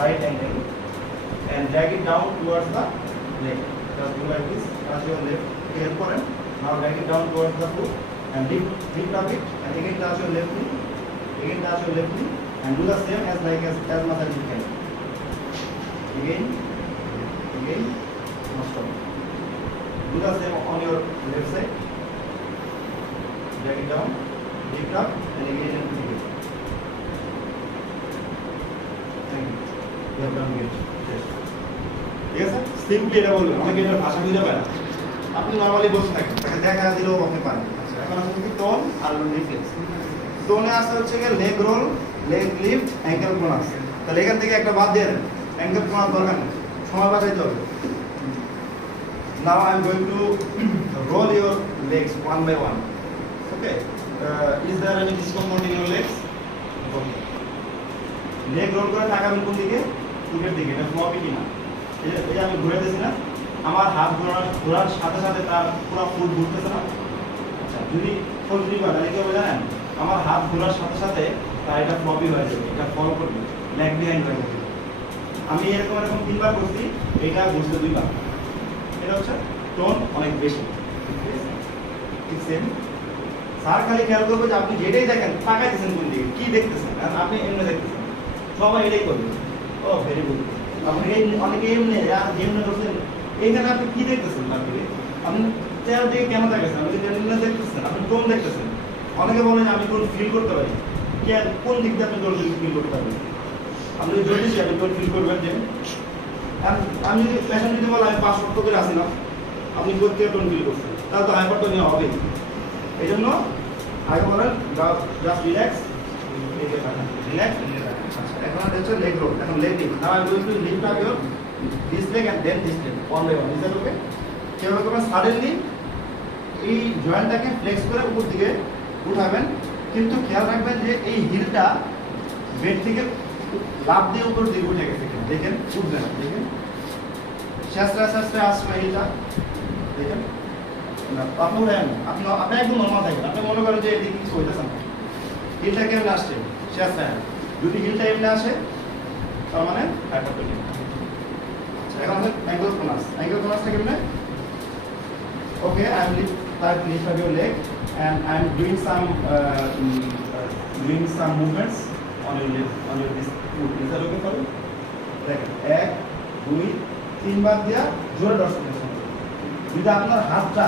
right angle and drag it down towards the left. Just do like this, touch your left here, now drag it down towards the foot and lift up it, and again touch your left knee, and do the same as much as you can. Again, no stop. Do the same on your left side. Drag it down, lift up, and again and again. Thank you. You have done great. ঠিক আছে, simply এটা বলবেন, অনেকে এটার ভাষা বুঝতে পারে না। আপনি নরমালি বসে থাকেন, দেখা দিলেও আপনি পারেন। আচ্ছা, এখন আছে কি টোন আর রিফ্লেক্স। টোনে আসতে হচ্ছে কি leg roll, leg lift, ankle clonus. তাহলে এখান থেকে একটা বাদ দিয়ে দেন, অ্যাঙ্কেল প্রোনাস দরকার নেই, সময় বাঁচাইতে হবে। Now I am going to roll your legs one by one. Okay. Is there any discomfort in your legs? Okay. Leg roll করে তাকাবেন কোন দিকে? উপরের দিকে। এটা ফ্লপি কিনা? এটা আমি ঘুরে দিয়েছি না, আমার হাত ঘোরার সাথে সাথে তার পুরো ফুট ঘুরতেছে না। আচ্ছা, যদি ফলফ্রি হয় তাহলে কি হবে জানেন, আমার হাত ঘোরার সাথে সাথে তার এটা ফ্লপি হয়ে যাবে, এটা ফল করবে, লেগ বিহাইন্ড হয়ে যাবে। আমি এরকম 3বার করছি, এটা ঘুরছে 2বার। এটা হচ্ছে টোন অনেক বেশি। ঠিক সেম স্যার খালি খেয়াল করবো যে আপনি যেটাই দেখেন তাকাইতেছেন কোন দিকে, কি দেখতেছেন, কারণ আপনি এমনি দেখতেছেন, সবাই এটাই করবে। ও ভেরি গুড। আপনি অনেকে এমনি যেমনি করছেন, এইখানে আপনি কি দেখতেছেন? আপনি চেয়ার দিকে কেন দেখতেছেন? আপনি এমনি দেখতেছেন, আপনি টোন দেখতেছেন। অনেকে বলেন আমি টোন ফিল করতে পারি, কোন দিক দিয়ে আপনি টোন ফিল করতে পারবেন? আপনি যদি আপনি টোন ফিল করবেন যে আমি যদি পেশেন্ট যদি বলে আমি 5 সপ্তাহ করে আসি না, আপনি কোথা টোন ফিল করছেন, তাহলে তো হাইপারটোনিয়া হবে। এই জন্য আগে বলেন জাস্ট রিল্যাক্স, রিল্যাক্স। এখন হচ্ছে লেগ রোল, এখন leg lift. Now I am going to lift up your this leg and then this leg one by one. Is that okay? কিভাবে করবেন? সাডেনলি এই জয়েন্টটাকে ফ্লেক্স করে উপর দিকে উঠাবেন, কিন্তু খেয়াল রাখবেন যে এই হিলটা বেড থেকে লাফ দিয়ে উপর দিকে উঠে গেছে। দেখেন উঠবে না, দেখেন শেষটা আসবে হিলটা, দেখেন না আপনি উঠেন, আপনি একদম নর্মাল থাকবেন। আপনি মনে করেন যে এদিকে কিছু হইতেছে না, হিলটা কেমন আসছে শেষটা, যদি হিলটা এমনি আসে তার মানে হাইপারটোনিয়া। আচ্ছা, এখন হচ্ছে অ্যাঙ্গেল প্রোনাস কেমনে? Okay, I am lift up your leg and I am doing some movements on your this foot. Is that okay for you? দেখেন 1 2 3 বার দিয়া জোরে ডরসেশন। যদি আপনার হাতটা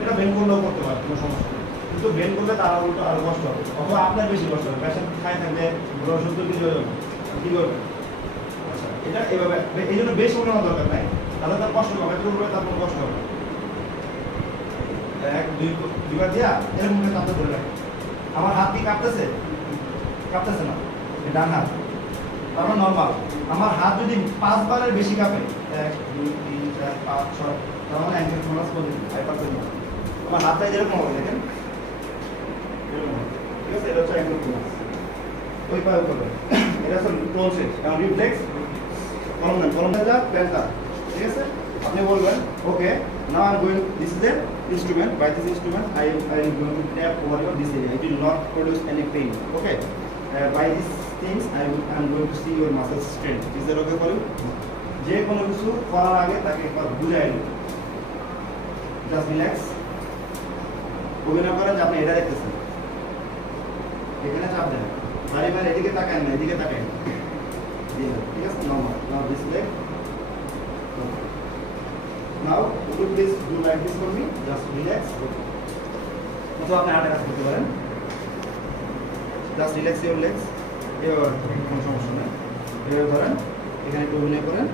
এটা বেন্ড করলেও করতে পারে, কোনো সমস্যা নেই, কিন্তু বেন্ড করলে তার উল্টো আরো কষ্ট হবে, অথবা আপনার বেশি কষ্ট হবে। পেশেন্ট খাই থাকবে 70 কেজি হয়ে যাবে, কি করবেন? আচ্ছা, এটা এইভাবে, এই জন্য বেশি ওঠানোর দরকার নাই, তাহলে তার কষ্ট হবে, একটু উপরে তার কোনো কষ্ট হবে। 1 2 বার দিয়া এরকম করে কাঁপতে ধরে রাখেন। আমার হাত কি কাঁপতেছে? কাঁপতেছে না, ডান হাত, তারপর নর্মাল। আমার হাত যদি 5 বারের বেশি কাঁপে, 1 2 3 4 5 6, তার মানে অ্যাঙ্কেল প্রোনাস পজিশন, হাইপারটোনিয়া। আমার হাতটা এরকম হবে, দেখেন এরকম হবে, ঠিক আছে? এটা হচ্ছে অ্যাঙ্কেল প্রোনাস। ওই পায়ে করবে, এটা হচ্ছে টোন শেষ। এখন রিফ্লেক্স, কলমটা যা প্যান্টা, ঠিক আছে? আপনি বলবেন okay, now I am going, this is the instrument. By this instrument I am going to tap over your this area. It will not produce any pain. Okay. By these things I am going to see your muscle strength. Is that okay for you? যে কোনো কিছু করার আগে তাকে একবার বুঝাই দিন। Just relax, অভিনয় করেন যে আপনি এটা দেখতেছেন, এখানে চাপ দেন, বারে এদিকে তাকান না, এদিকে তাকান, ঠিক আছে? Normal. Now this leg. Now, would you please do like this for me? Just relax. So, আপনি হাতের কাজ করতে পারেন। Just relax your legs. এবার কোনো সমস্যা নেই। এবার ধরেন, এখানে একটু অভিনয় করেন,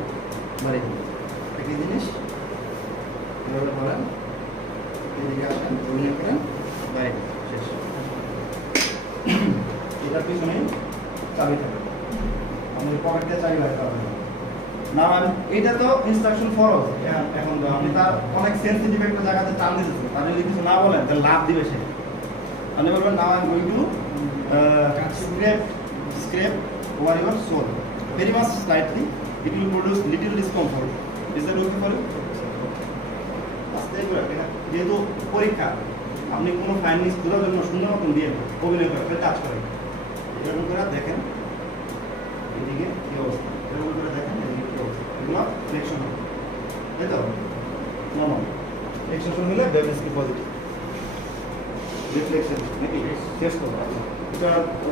বাড়ি একই জিনিস। এভাবে ধরেন, এদিকে আসেন, অভিনয় করেন, বাড়ি শেষ। এটার পিছনেই চাবি থাকে, আমাদের পকেটে চাবি রাখতে হবে। না এটা তো ইনস্ট্রাকশন ফরজ, এখন আপনি তার অনেক সেন্সিটিভ একটা জায়গাতে টান দিতেছেন, তাহলে যদি কিছু না বলেন তাহলে লাভ দিবে সে। আপনি বলবেন নাও I am going two scrape over your sole very much slightly, it will produce little discomfort. Is that okay for you? আস্তে করে যেহেতু পরীক্ষা, আপনি কোনো ফাইন্ডিংস খোঁজার জন্য সুন্দর মতন দিয়ে অভিনয় করে কাজ করেন, এরকম করে দেখেন এদিকে কি অবস্থা। তাই তো নরমাল এক্সটেনশন হলে বেভেন্সকি পজিটিভ রিফ্লেকশন নাকি টেস্ট করবো এটা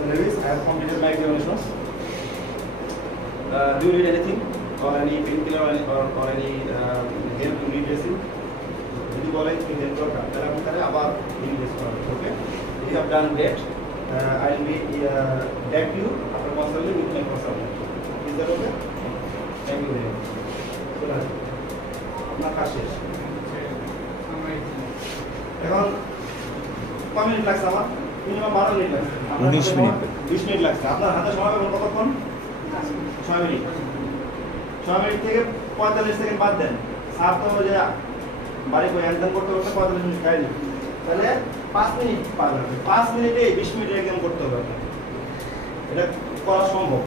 লেভিস have completed my examinations do you need anything or any painkiller or any help you need dressing যদি বলে একটু হেল্প দরকার তাহলে আপনি তাহলে আবার ইনভেস্ট করবেন ওকে you have done great I will be back to you after consulting with my consultant is that okay thank you very much চলে আসুন আপনার কাজ শেষ এখন কত মিনিট লাগছে আমার মিনিমাম 12 মিনিট লাগছে 19 মিনিট 20 মিনিট লাগছে আপনার হাতে সময় পাবেন কতক্ষণ 6 মিনিট 6 মিনিট থেকে 45 সেকেন্ড বাদ দেন স্যার তো যে বাড়ি বই একদম করতে করতে 45 মিনিট খাইনি তাহলে 5 মিনিট পার লাগবে 5 মিনিটে 20 মিনিট এক্সাম করতে হবে এটা করা সম্ভব